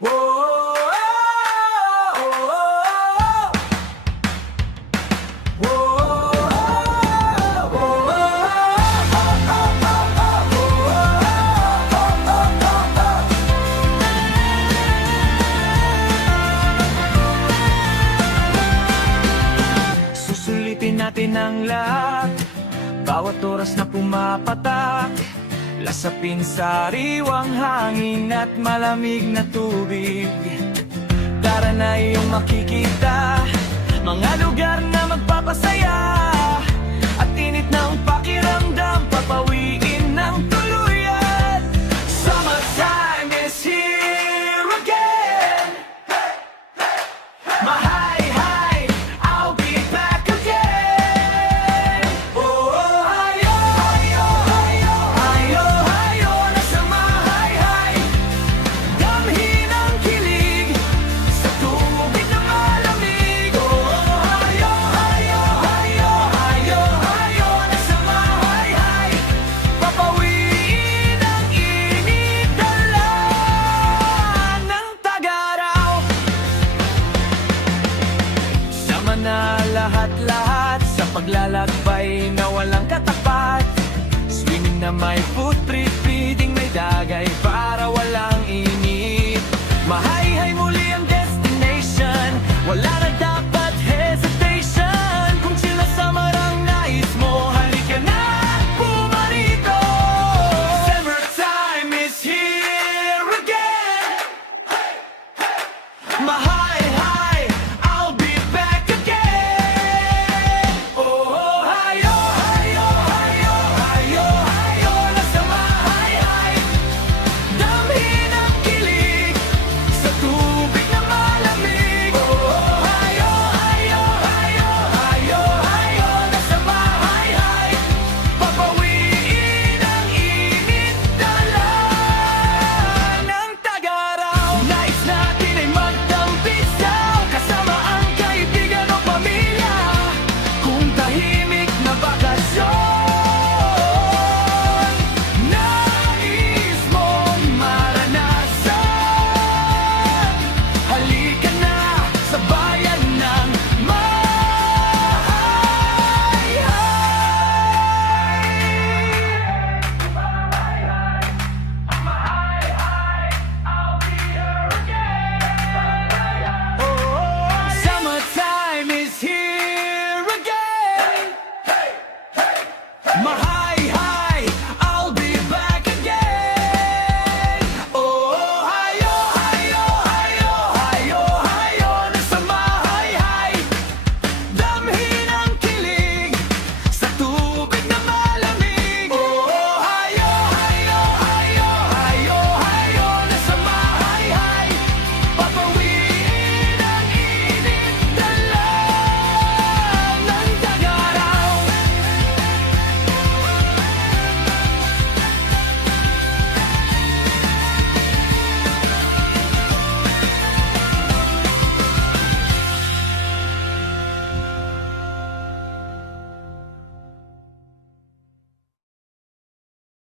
Susulitin natin ang lahat, bawat oras na pumapatak. Lasapin sariwang hangin at malamig na tubig. Tara na iyong makikita, mga lugar na magpapasaya. At init ng pakiramdam, papawiin ng tuluyan. Summertime is here again. Mahay-hay, I'll be back again. Oh, hayo, hayo, hayo, hayo, hayo, nasa mahay-hay. Damhin ang kilig sa tubig na malamig. Oh, hayo, hayo, hayo, hayo, hayo, nasa mahay-hay. Papawiin ang init, dala ng tag-araw. Sama na lahat-lahat sa paglalakbay na walang katapat. Swimming na may food trip, feeding may dagay para walang init. Mahay-hay muli ang destination, wala na dapat hesitation. Kung sila sa marang nais mo, halika na pumarito. Summertime is here again.